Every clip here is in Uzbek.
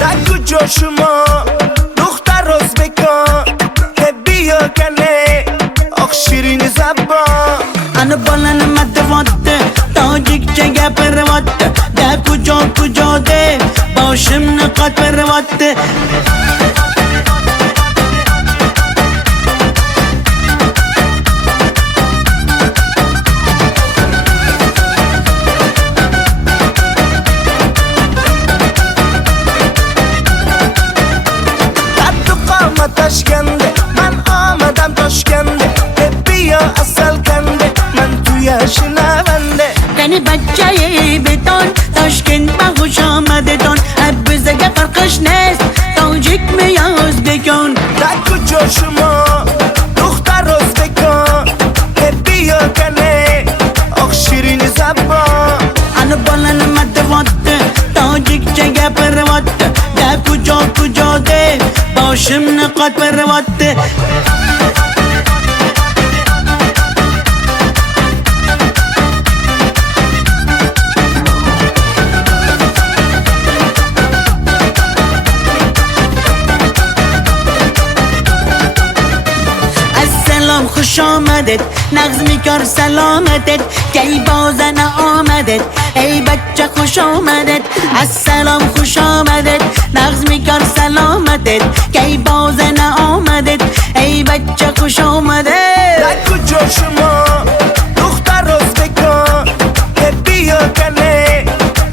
نگو جاشما دختر ازبکان که بیا کنه آخ شیرین زبان انا بالن مدواته تاجیک چگه پرواته ده کجا ده باشم نقاط پرواته تشکنده من آمدم تاشکنده بیا اصل کنده من توی شنونده یعنی بچه بتون تاشکند با خوش آمده تون بزگه فرقش نیست تاجیک میاز بکن نگو جا شما دختر ازبکان بیا کنه آخ شیرین زبان انا بالن مدواته تاجیک چگه پرواته ده کجا ده باشم نقاط پرواته السلام خوش آمدید نغز میکار سلامتت کی بازن آمدید ای بچه خوش آمدید السلام خوش آمدید نغز میکار سلامتت کی بازن آمدید ای بچه خوش آمدید نگو جا شما دختر ازبکان بیا کنه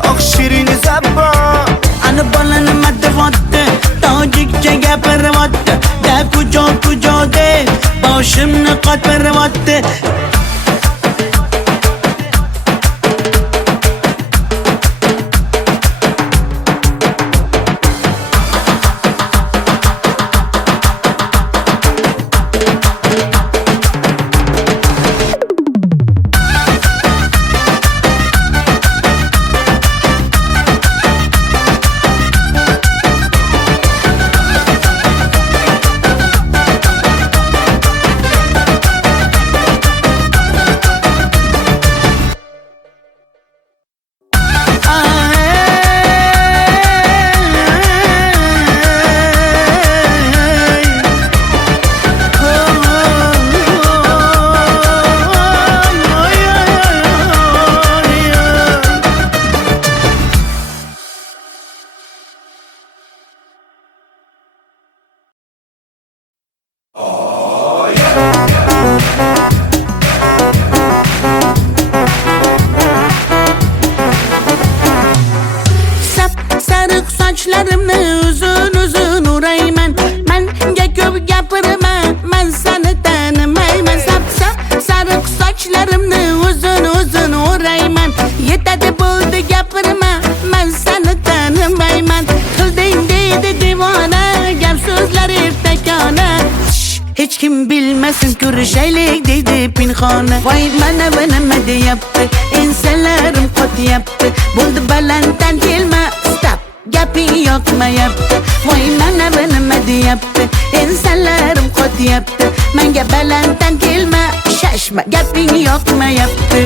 آخ شیرین زبان انا بالن مدواته تاجیک چگه پرواته ده کجا ده باشم نقاط پرواته Saçlarımı uzun urayman men ko'p gapirman men seni tanimayman sarık saçlarımı uzun urayman yetadi bo'ldi gapirma men seni tanimayman qilding deydi divona gap so'zlar ertakona hech kim bilmasin ko'rishaylik deydi pinhona voy mana nima deyapti ensalarim qotyapti bo'ldi balanddan kelma stop gaping yoqmayapti voy mana nima deyapti ensalarim qotyapti menga balanddan kelma shashma gaping yoqmayapti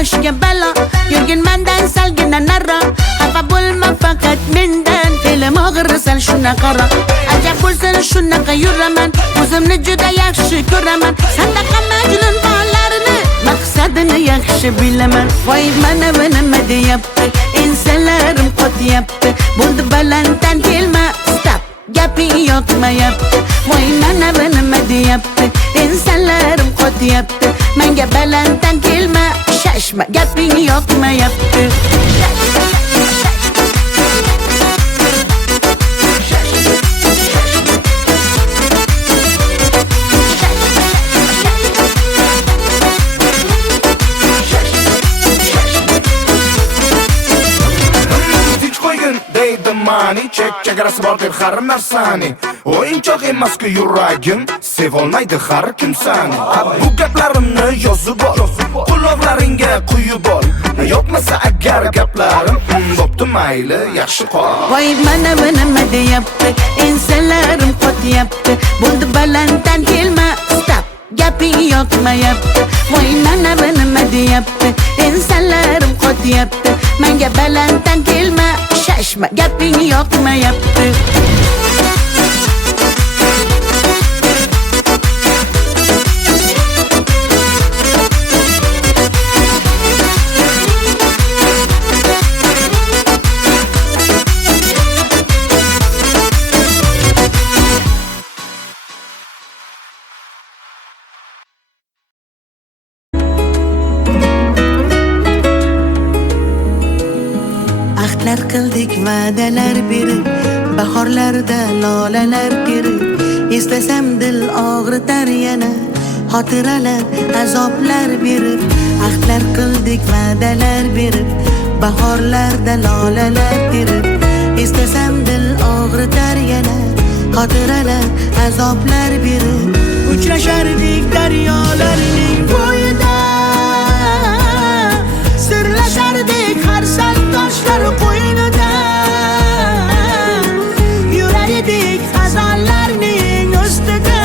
boshga balo yurgin mendan salgina naro xafa bo'lma faqat mendan fe'lim og'ir sal shuna qaro ajab bo'lsin shunaqa yuraman o'zimni juda yaxshi ko'raman sandaqa majnun bolalarini maqsadini yaxshi bilaman voy mana nima deyapti ensalarim qotyapti bo'ldi balanddan kelma stop gaping yoqmayapti voy mana nima deyapti ensalarim qotyapti menga balanddan kelma shashma gaping yoqmayapti Tinch qo'ygin deydi man mani chegarasi bor deb har narsani o'yinchoq emas-ku yuragim sevolmaydi har kim sani bu gaplarimni yozib ol quloqlaringga quyib ol yo'qmasa agar gaplarim bo'pti mayli yaxshi qol voy mana bu nima deyapti ensalarim qotyapti bo'ldi balanddan kelma stop gaping yoqmayapti voy mana bu nima deyapti ensalarim qotyapti menga balanddan kelma shashma gaping yoqmayapti ahdlar qildik va'dalar berib bahorlarda lolalar terib eslasam dil og'ritar yana xotiralar azoblar berib ahdlar qildik va'dalar berib bahorlarda lolalar terib eslasam dil og'ritar yana xotiralar azoblar berib uchrashardik daryolarning bo'yida sirlashardik har sal toshlar qo'ynida yurar edik xazonlarning ustida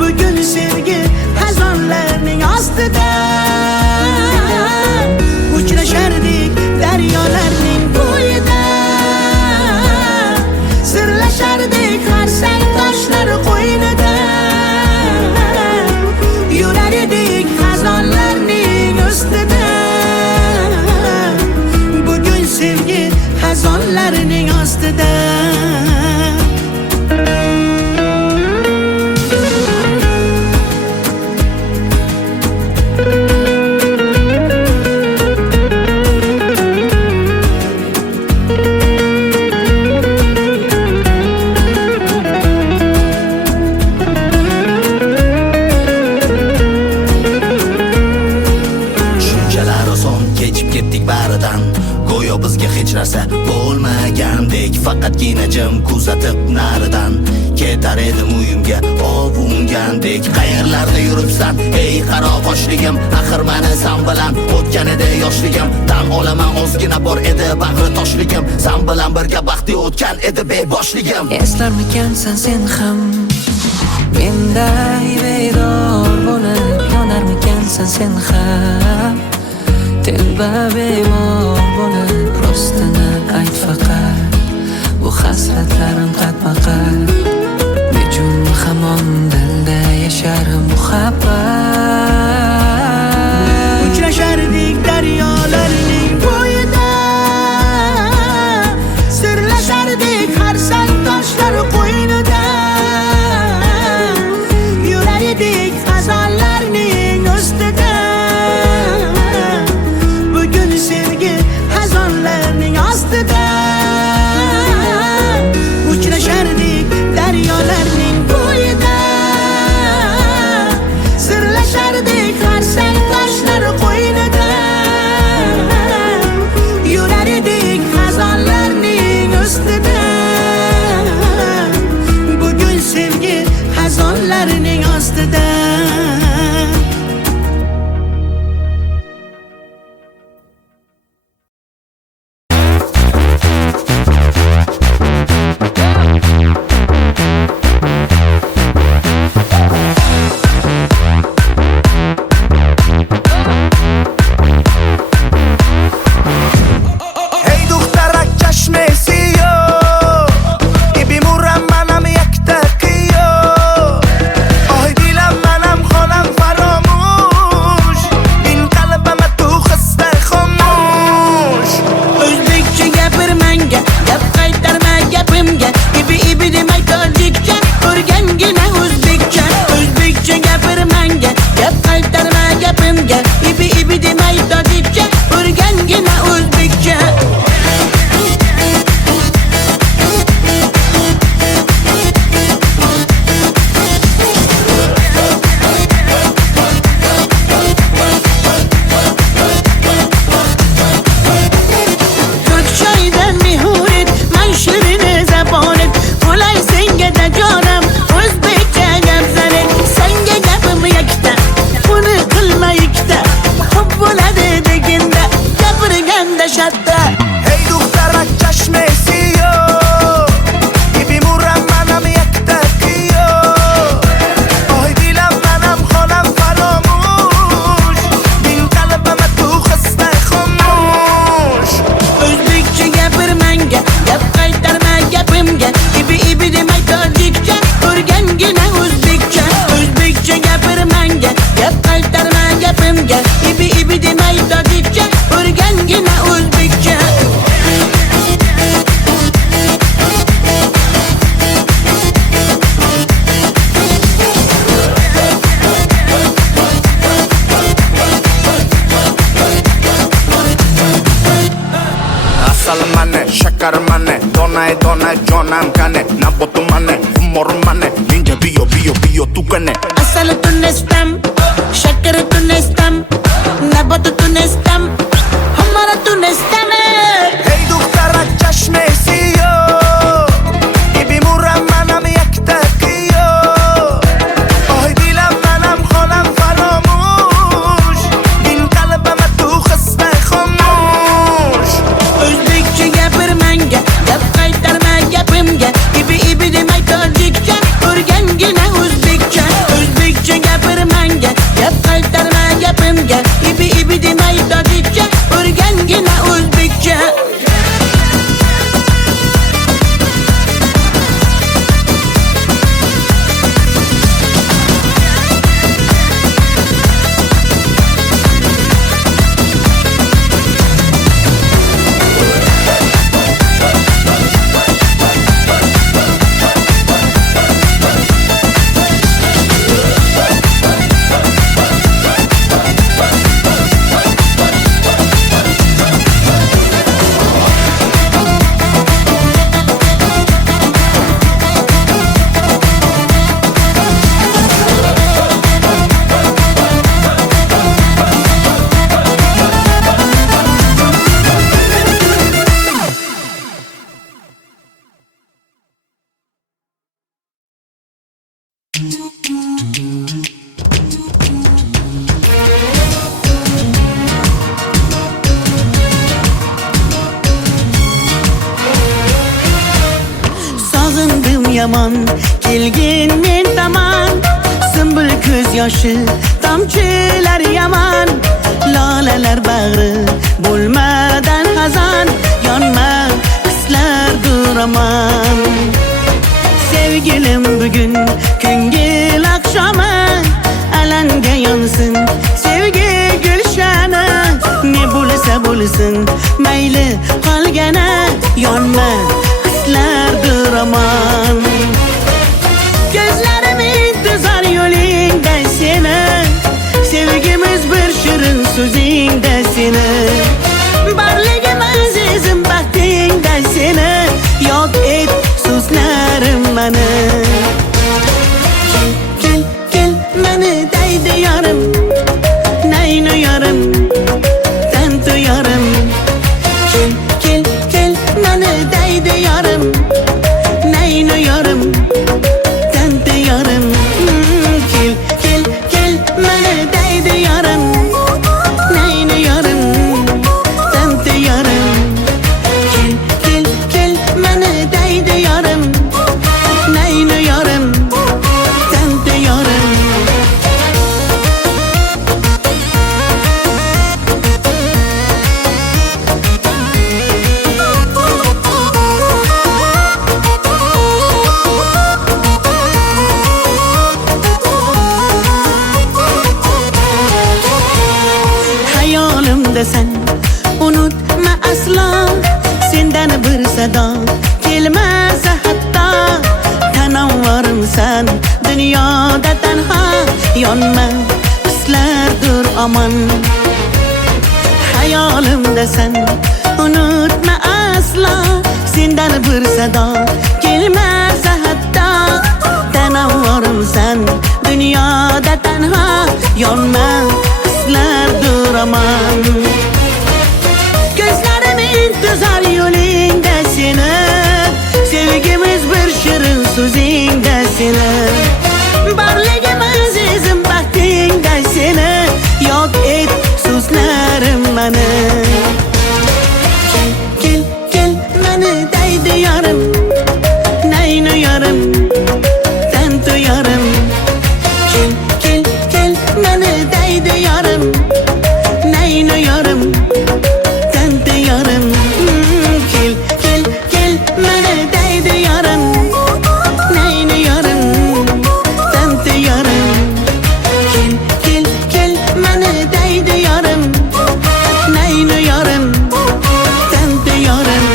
bugun sevgi xazonlarning ostida uchrashardik daryolarning bo'yida sirlashardik har sal toshlar qo'ynida yurar edik xazonlarning ustida bugun sevgi xazonlarning ostida narsa bo'lmagandek faqatgina jim kuzatib naridan ketar edim uyimga ovungandek qayerlarda yuribsan ey qaro qoshligim axir meni san bilan o'tgan edi yoshligim tan olaman ozgina bor edi bag'ri toshligim san bilan birga baxtli o'tgan edi beboshligim eslarmikansan sen ham menday bedor bo'lib yonarmikansan sen ham telba bemor bo'lib rostini ayt faqat bu hasratlarim qatma-qat nechun hamon dilda yashar muhabbat uchrashardik daryolarning bo'yida sirlashardik har sal toshlar qo'ynida yurar edik xazonlarning ustida bugun sevgi xazonlarning ostida uchrashardik karmane Donay donay jonam kane Nabotu mane humor mane Ninja biyo biyo biyo tukane Asalı tunestem, şekeri tunestem, nabotu tunestem, humara tunestem. Hey duktara çeşmesi yo İbi murammanam yaktakiyo Oy dilam manam xolam faramuş Din kalbama tu xısma xomuş Özbekçe gapirmanga, gap qaytarma gapimga. İbi demay tojikcha, o'rgangina o'zbekcha. O'zbekcha gapirmanga, gap qaytarma gapimga. İbi demay tojikcha, o'rgangina o'zbekcha. Sağındım yaman, kelgin men taman. Sümbül ko'z yoshi, tomchilar yaman. Lolalar bag'ri, bo'lmadan xazon. Yonma, hislardir aman. Sevgilim bugün, ko'ngil oqshomi. Alanga yonsin, sevgi gulshani. Ne bo'lsa bo'lsin, mayli qolgani. Yonma, hislardir aman. Gözlerim intizar yo'lingda seni. Sevgimiz bir shirin so'zingda seni. Barligim azizim baxtingda seni. Yok et so'zlarim mani. Kel kel mani deydi yarim. Naynu yarim, tantu yarim. Kel kel kel mani deydi yarim. Naynu yarim, tantu yarim. Kel kel kel mani deydi yarim. Naynu yarim, tantu yarim. Kel kel kel mani deydi yarim. Naynu yarim, tantu yarim. Hayolimda sen, unutma aslo. Sendan bir sado kelmasa hatto. Tanavvarimsan dunyoda tanho. Yonma, hislardir aman. Hayolimda sen, unutma aslo. Sendan bir sado kelmasa hatto. Tanavvarimsan dunyoda tanho. Yonma, hislardir aman. Gözlerim intizar yo'lingda seni. Sevgimiz bir shirin so'zingda seni. Barligim azizim baxtingda seni. Yok et so'zlarim mani. Kel kel kel mani deydi yarim. Naynu yarim, tantu yarim. Kel kel kel mani deydi yarim. Naynu yarim, tantu yarim. Kel kel kel mani deydi yarim. Naynu yarim, tantu yarim. Kel kel kel mani deydi yarim. Naynu yarim, tantu yarim.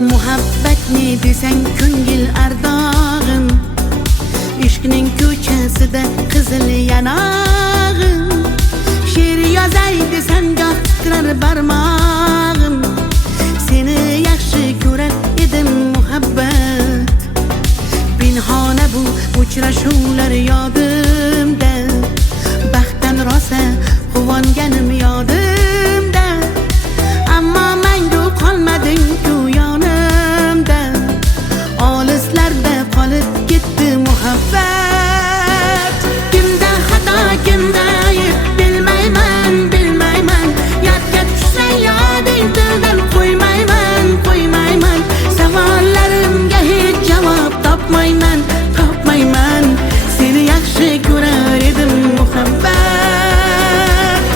Muhabbat ne desang ko'ngil ardog'im, ishqning ko'chasida qizil yanog'im. She'r yozay desam goh titrar barmog'im, seni yaxshi ko'rar edim muhabbat. Pinhona bu uchrashuvlar yodimda, baxtdan rosa quvonganim yodimda. Ammo mangu qolmading-ku yonimda, olislarda qolib ketdi muhabbat. Kimda xato, kimda ayb bilmayman, bilmayman. Yodga tushsa yoding tildan qo'ymayman, qo'ymayman. Savollarimga hech javob topmayman, topmayman. Seni yaxshi ko'rar edim muhabbat.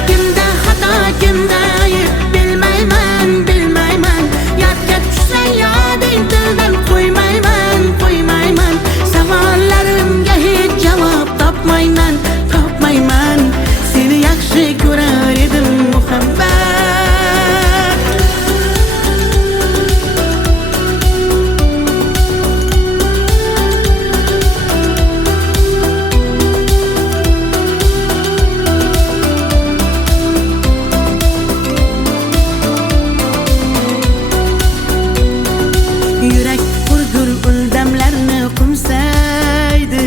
Kimda xato, kimda ayb bilmayman, bilmayman. Yodga tushsa yoding tildan qo'ymayman, qo'ymayman. Savollarimga hech javob topmayman, topmayman. Seni yaxshi ko'rar edim muhabbat. Yurak hurgur uldamlarni qumsaydi,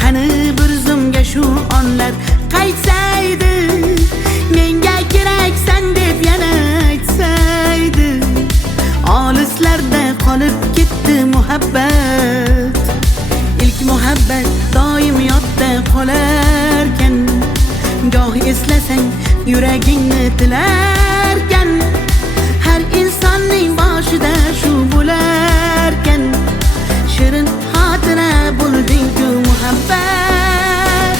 qani bir zumga shu onlar qaytsaydi. Menga keraksan deb yana aytsaydi, olislarda qolib ketdi muhabbat. İlk muhabbat doim yodda qolarkan, goh eslasang yuragingni tilarkan. Har insonning boshida shu bo'larkan, shirin xotira bo'lding-ku muhabbat.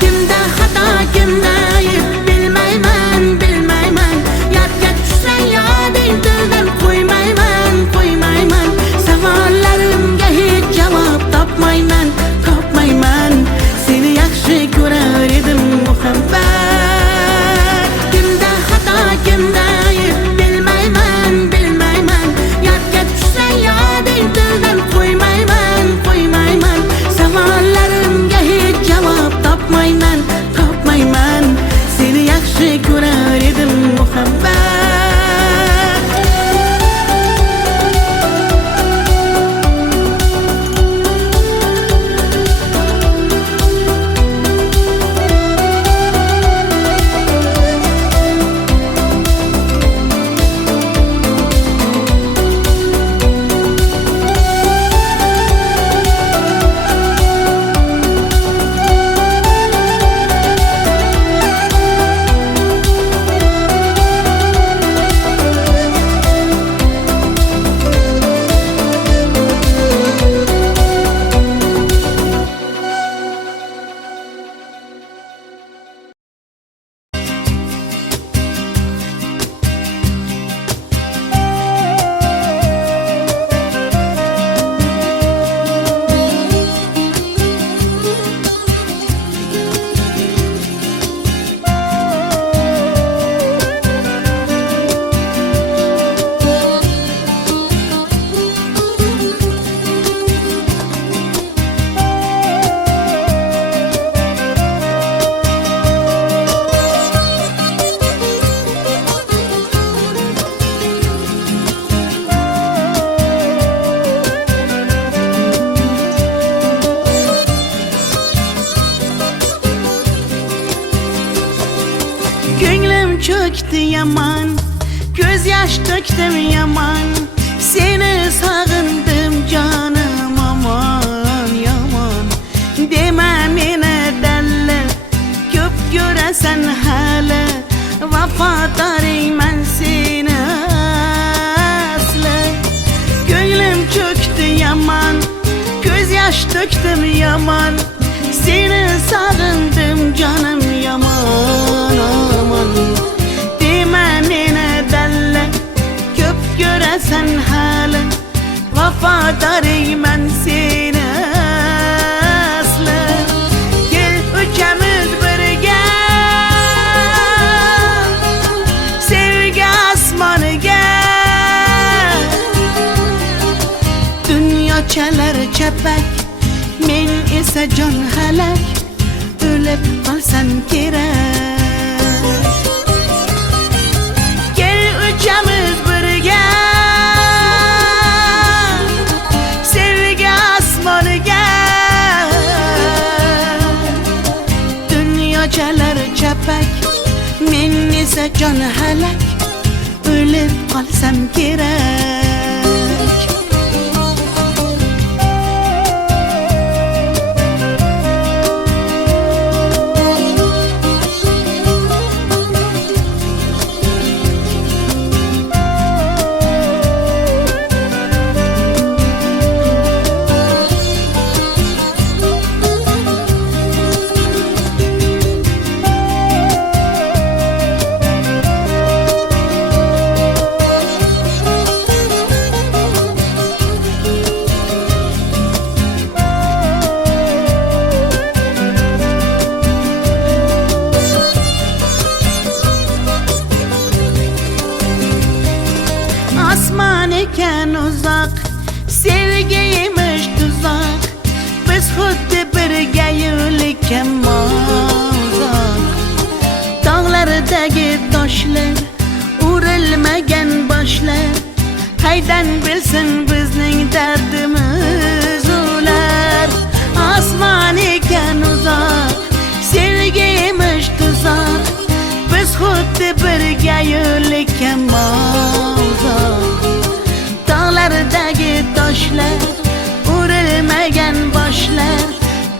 Kimda xato, kimda ayb bilmayman, bilmayman. Yodga tushsa yoding tildan qo'ymayman, qo'ymayman. Savollarimga hech javob topmayman, topmayman. Seni yaxshi ko'rar edim muhabbat. Kimda xato, kimda ayb bilmayman, bilmayman. Yodga tushsa yoding tildan qo'ymayman, qo'ymayman. Savollarimga hech javob topmayman, topmayman. Seni yaxshi ko'rar edim muhabbat. Çöktü yaman, göz yaş döktüm yaman. Seni sağındım canım aman yaman. Demem yine delle, köp göresen hele. Vafadarım ben seni aslı. Gönlüm çöktü yaman, göz yaş döktüm yaman. Seni sağındım canım yaman aman. Demem yine delle, köp göresen hele. Vafadarım ben seni aslı. Gel üçümüz birge, sevgi asmanı gel. chalar chapak, men esa jon halak, o'lib qolsam kerak. Kel uchamiz birga, sevgi osmoniga. Dunyo chalar chapak, men esa jon halak, o'lib qolsam kerak. Osman ekan uzak, sevgiymiş tuzak, biz xuddi birga yo'likka mozak. Dağlardagi toshlar, urilmagan boshlar, qaydan bilsin bizning dardimiz ular. Osman ekan uzak, sevgiymiş tuzak, biz xuddi birga yo'likka mozak. Dağlardagi toshlar, urilmagan boshlar,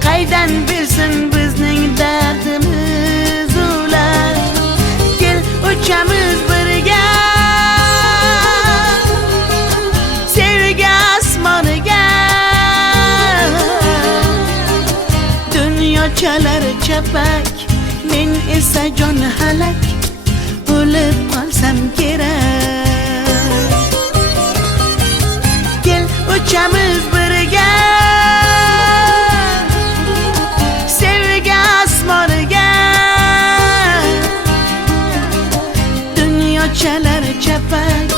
qaydan bilsin bizning dardimiz ular. Kel uchamiz birga, sevgi osmoniga. Dunyo chalar chapak, men esa jon halak, o'lib qolsam kerak. Kel uchamiz birga, sevgi osmoniga. Dunyo chalar chapak,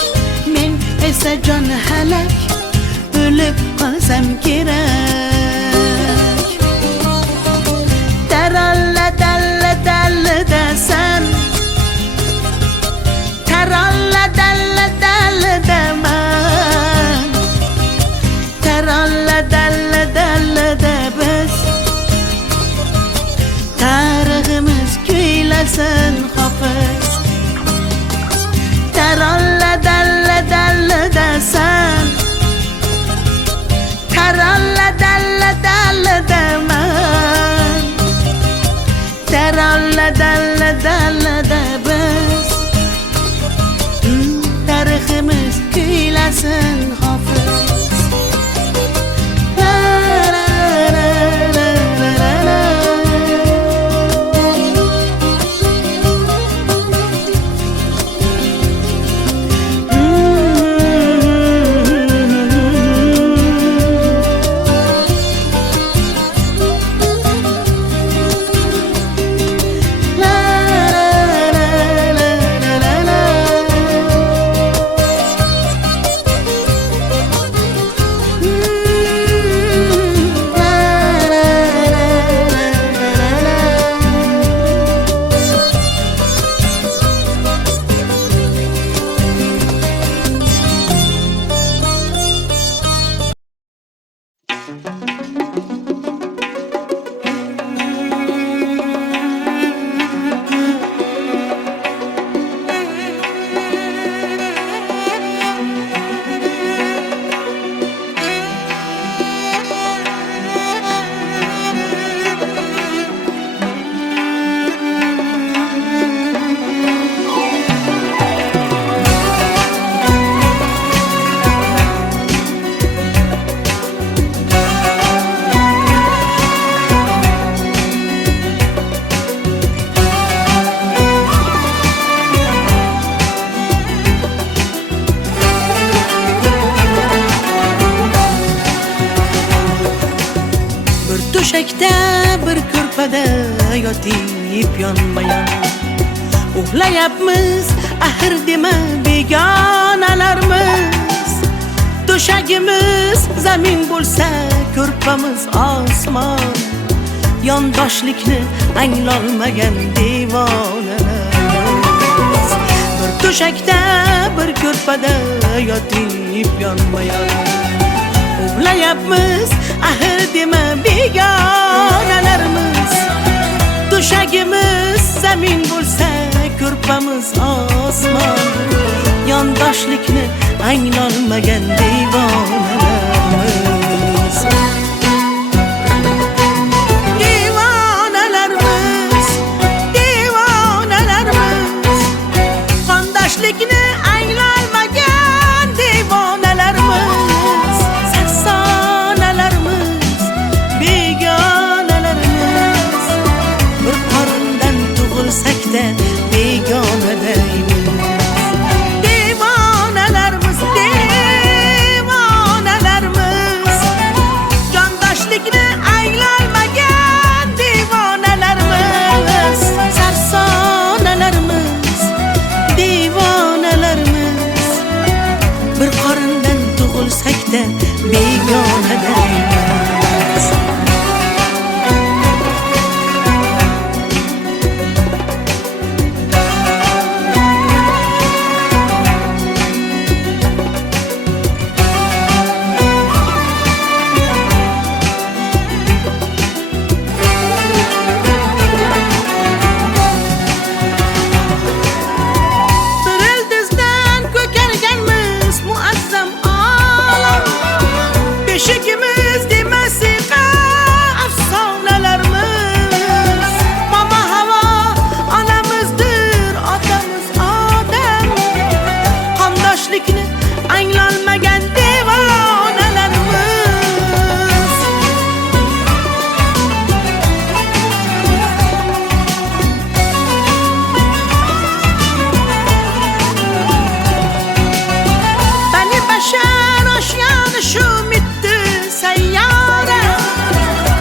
men esa jon halak, o'lib qolsam kerak. Taralla dalla dalla dasan, taralla dalla dalla daman, taralla dalla dalla da biz. Tariximiz kuylasin hofiz. Taralla dalla dalla dasan, taralla dalla dalla daman, taralla dalla dalla da biz. Tariximiz kuylasin hofiz. To'shakda bir ko'rpada yotib yonma-yon uxlayapmiz, axir dema begonalarmiz. To'shagimiz zamin bo'lsa ko'rpamiz osmon. Yondoshlikni anglolmagan devonalarimiz. Bir to'shakda bir ko'rpada yotib yonma-yon uxlayapmiz, ahir dema begonalarimiz. To'shagimiz zamin bo'lsa ko'rpamiz osmon. Yondoshlikni anglolmagan devonalarimiz. Devonalarimiz, devonalarimiz. Qondoshlikni anglolmagan devonalarimiz. Sarsonalarimiz, begonalarimiz. Bir qorindan tug'ilsak-da begona deymiz. Begona deymiz. Bir ildizdan ko'karganmiz muazzam olam. Beşikimiz demasiqa afsonalarimiz. Mama havo onamizdir, otamiz odam. Qondoshlikni anglolmagan devonalarimiz. Bani bashar oshgan shu mitti sayyora.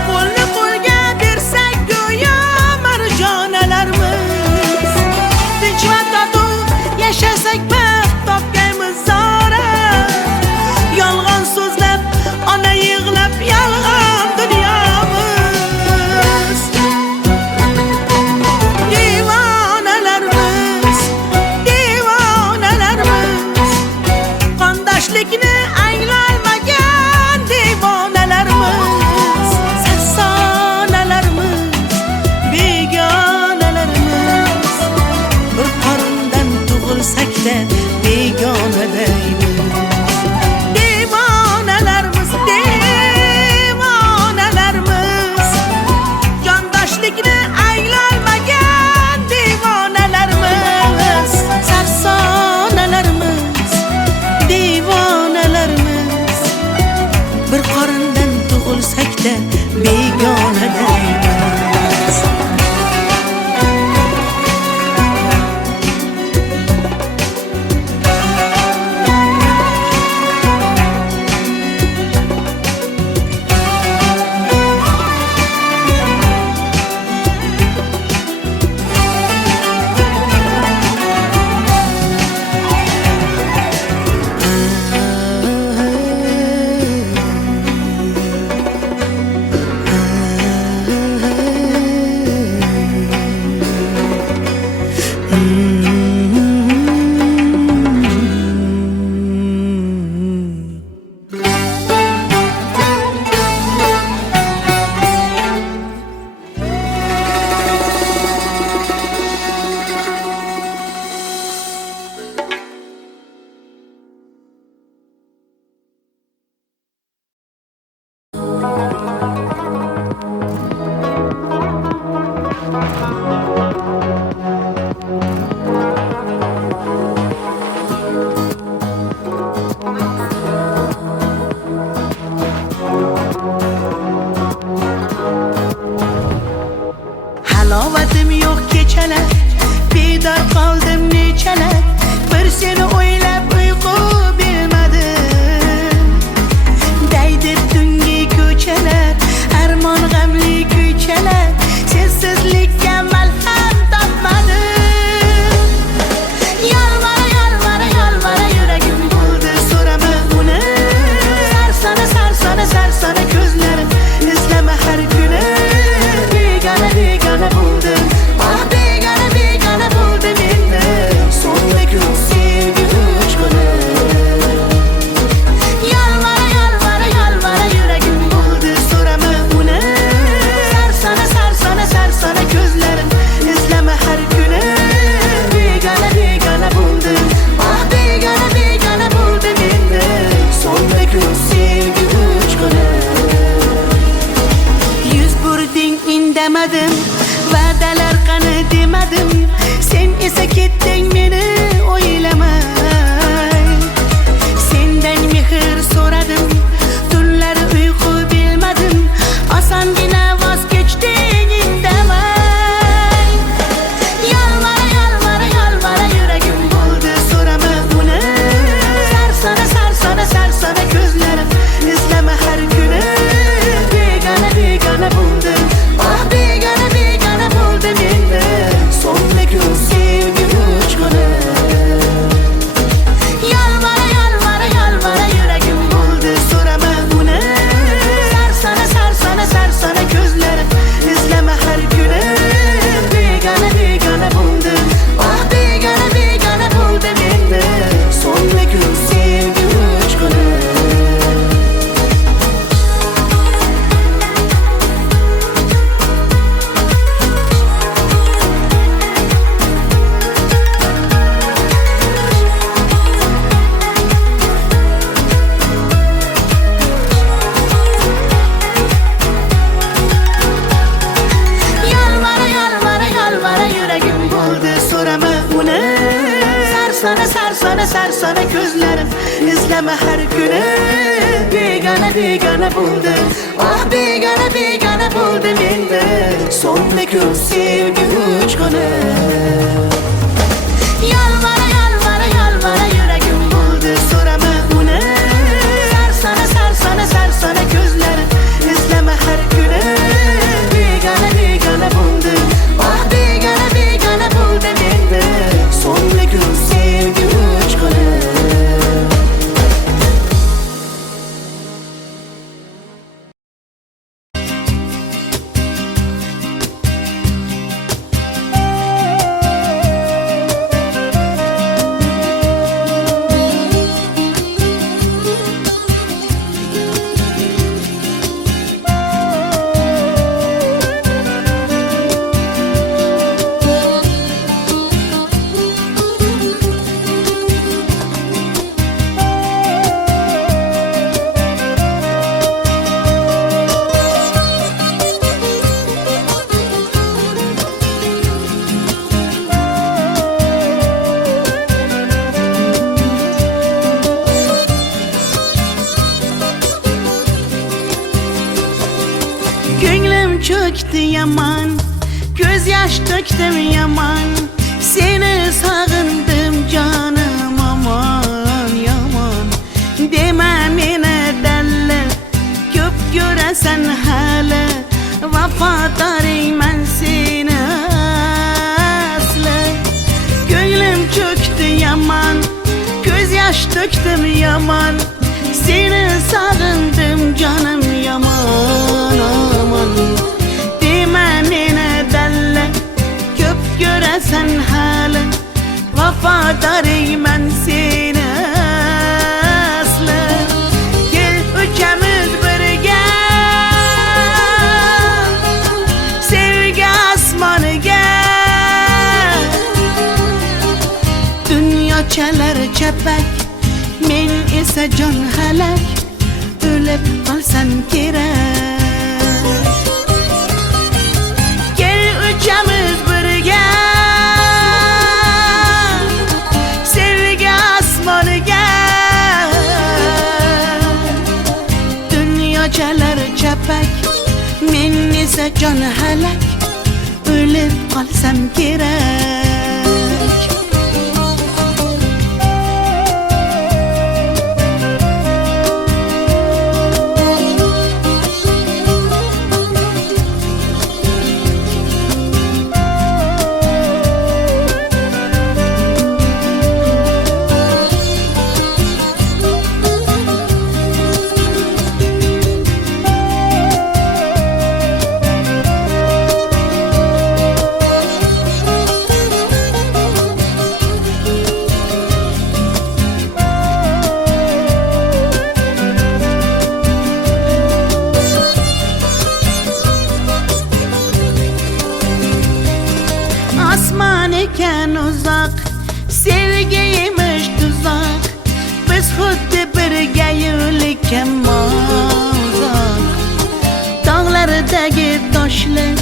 Qo'lni qo'lga bersak go'yo marjonalarimiz. Tinch va totuv yashasak baxt topgaymiz zora. Yolg'on so'zlab ona yig'lab yolg'on dunyomiz. Devonalarimiz, devonalarimiz. Qondoshlikni anglolmagan devonalarimiz. Sarsonalarimiz, begonalarimiz. Bir qorindan tug'ilsak-da begona deymiz. Devonalarimiz, devonalarimiz. Yondoshlikni anglolmagan devonalarimiz. Sarsonalarimiz, devonalarimiz. izleme her güne. Begane begane buldu, ah begane begane buldu mende. Son bir gün sevgi uçkunu. Yalvara yalvara yalvara yüreğim buldu, sorama bunu. Sarsana sarsana gözlerin, izleme her güne. Begane begane buldu, ah begane begane buldu mende. Son bir gün sevgi uçkunu. Gönlüm çöktü yaman, gözyaş döktüm yaman. Seni sağındım canım aman yaman. Demem yine derler, köp göresen hele. Vafadarım ben seni aslı. Gönlüm çöktü yaman, gözyaş döktüm yaman. Seni sağındım canım yaman aman. Demem yine derler, köp göresen hele. Vafadarım ben seni aslı. Gel üçümüz birge, sevgi asmanı gel. Dünya çalar çepek, men ise can halak. Ölüp kalsam gerek. Gel üçümüz birge, sevgi asmanı gel. Dünya çalar çepek, men ise can halak. Ölüp kalsam gerek. Asman eken uzak, sevgiymiş tuzak. Biz xuddi birga yo'likken uzak. Dağlardagi toshlar,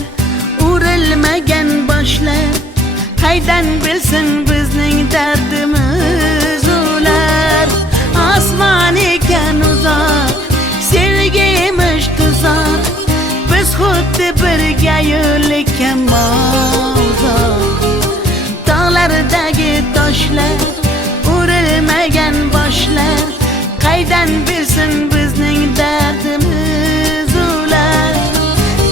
urilmagan boshlar. Haydan bilsin bizning dardimiz ular. Asman eken uzak, sevgiymiş tuzak. Biz xuddi birga yo'likken uzak. Dağlardagi toshlar, urilmagan boshlar. Qaydan bilsin bizning dardimiz ular.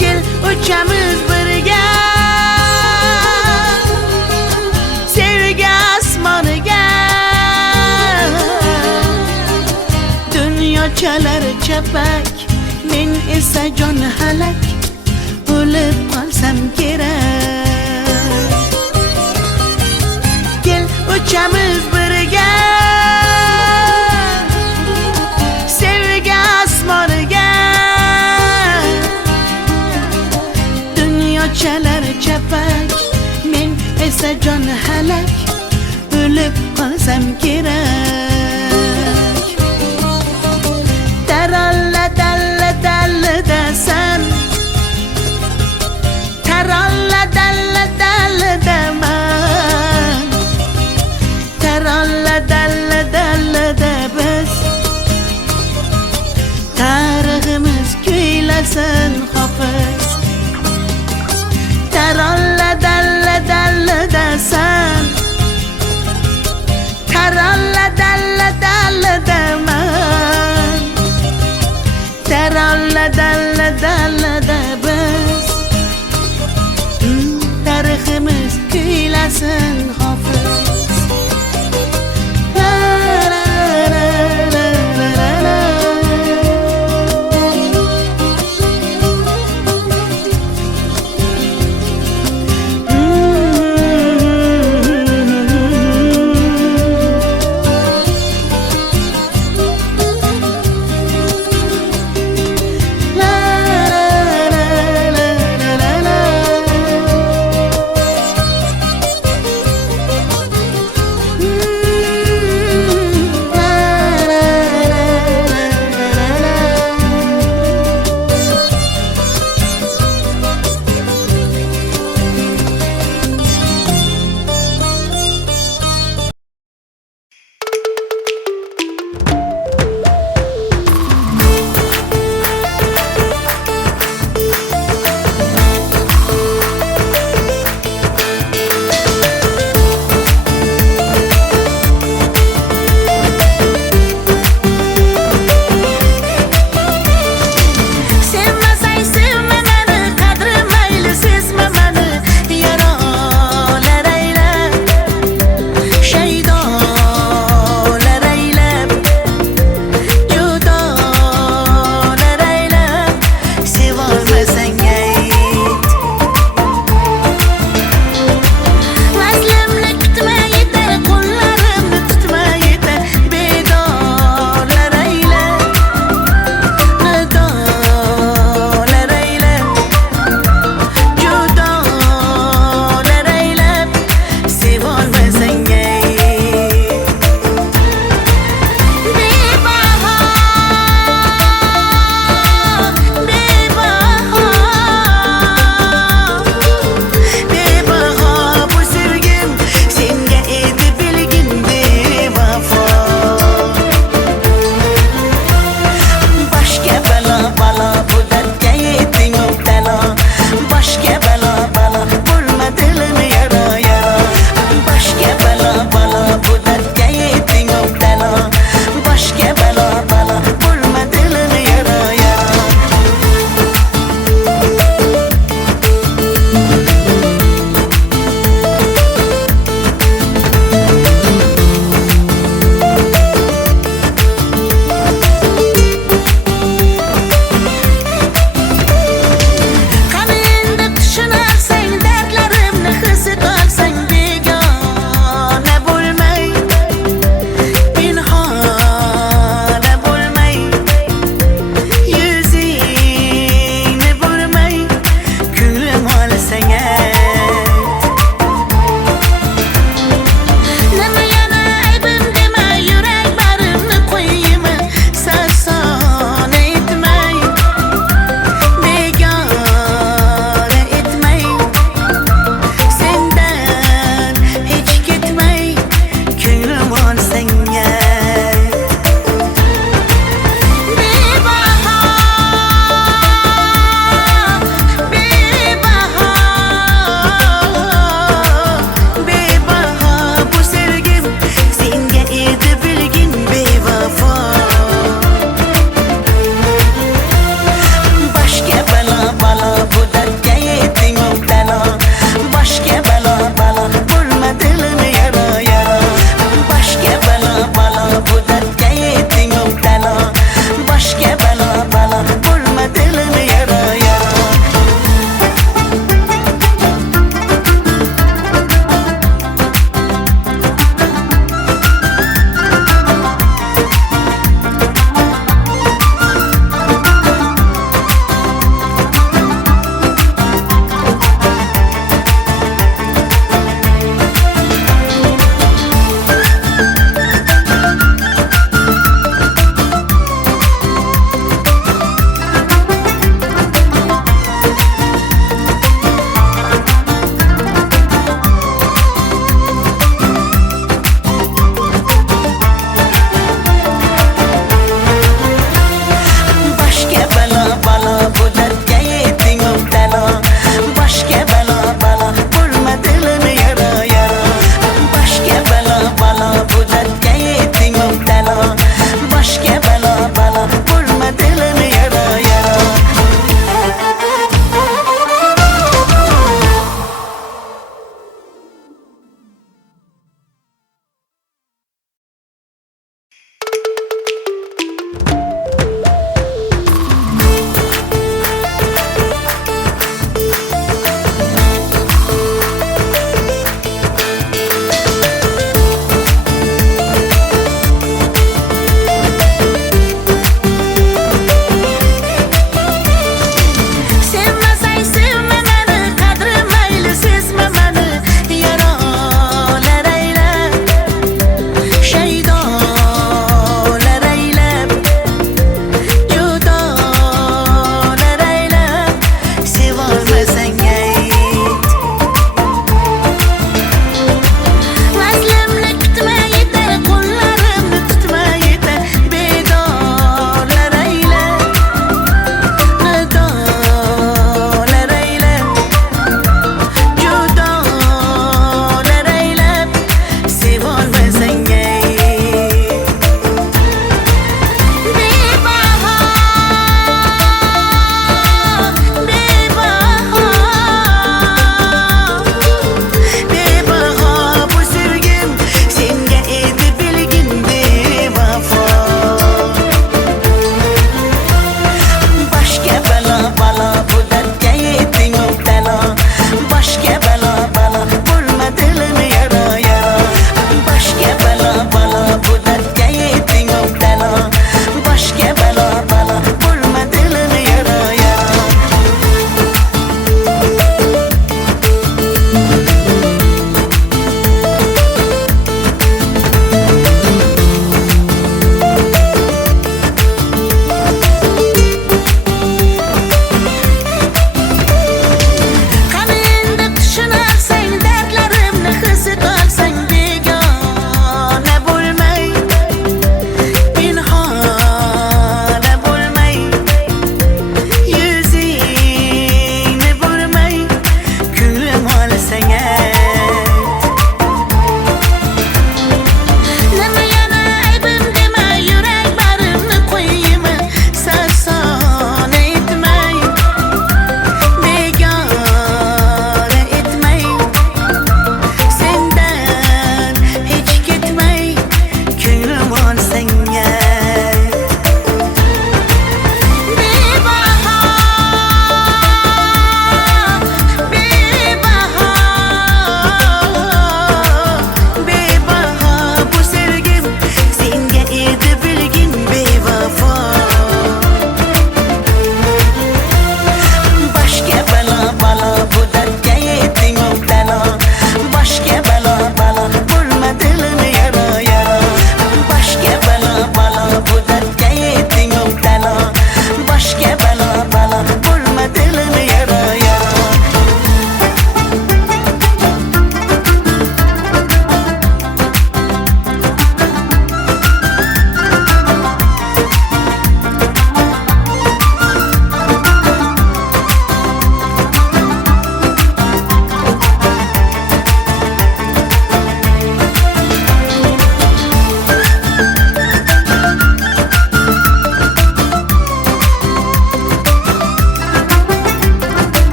Gel uchamiz birga, sevgi asmoniga. Dunyo chalar chapak, men esa jon halak. O'lib qolsam kerak. Gel uchamiz birga, sevgi asmoniga. Dunyo chalar chapak, men esa jon halak. O'lib qolsam kerak. Taralla dalla dalla dasan, taralla dalla dalla daman. Taralla dalla dalla da biz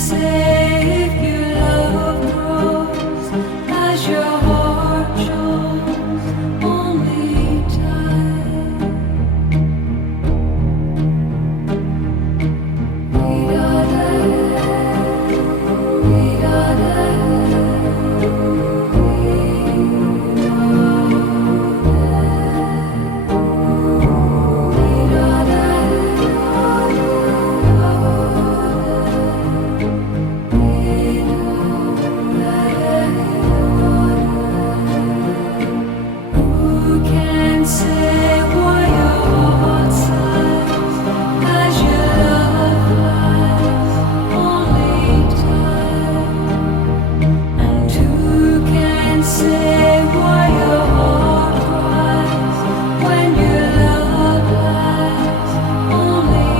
say if your love grows as your heart shows only time. Who can say why your heart sighs as your love flies only time? And who can say why your heart cries when your love lies only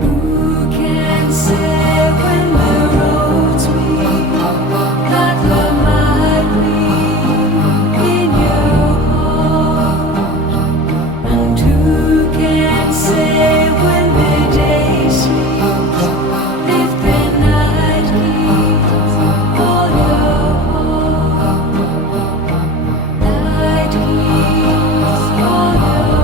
Who can say when the roads meet that love might be in your heart? And who can say when the day sleeps if the night keeps all your heart? Night keeps all your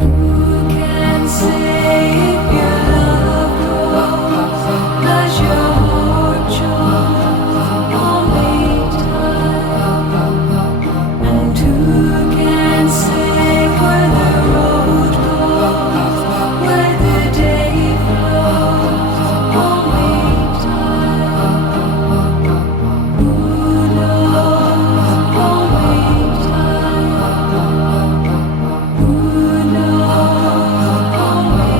Who can say if your love grows as your heart shows only time? And who can say where the road goes, where the day flows only time? Who knows only time? Who knows only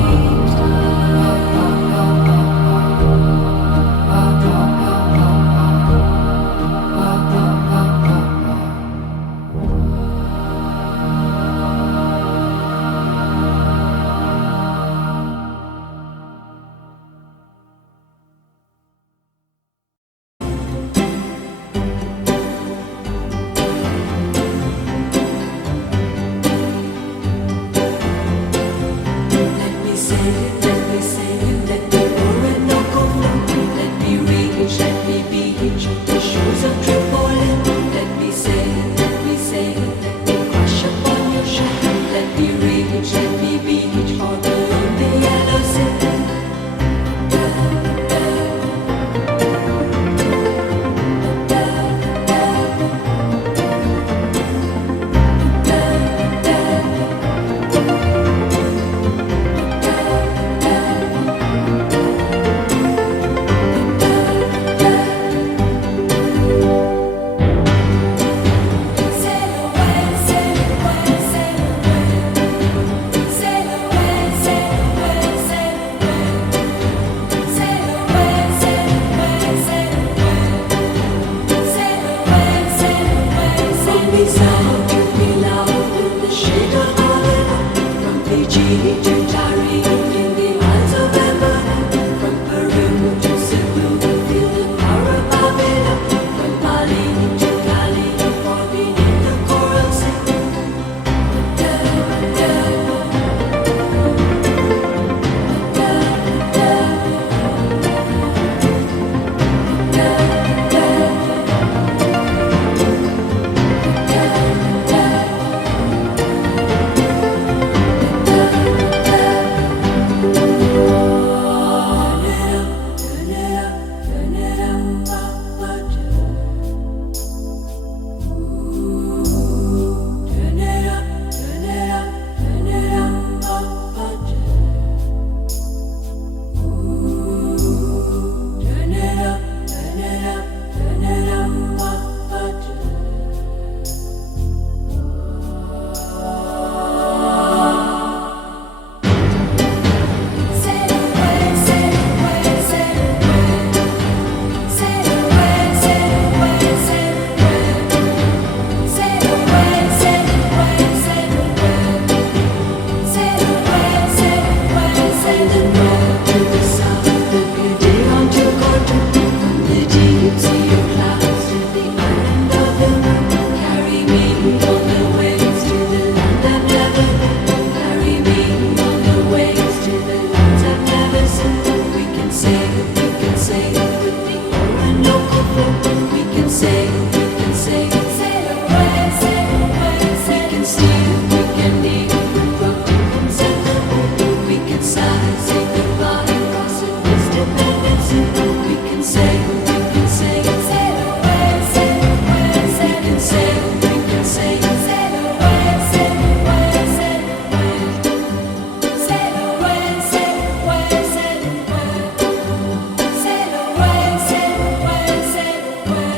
Let me say it, let me pour and no go flow. Let me reach, let me beach, the shores of Tripoli. Let me say it, let me crash upon your shore. Let me reach, let me beach, for the lonely yellow sea. We can sail, sail away, sail away. We can steal, we can leave, broken set. We can sigh, say goodbye, cross it, distant memories. We can sail away, sail away, sail and sail. We can sail away, sail away, sail away. Sail away, sail away, sail away. Sail away, sail away, sail away.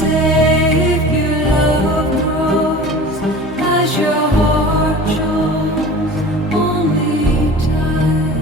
say if your love grows as your heart shows only time.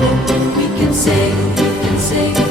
We can say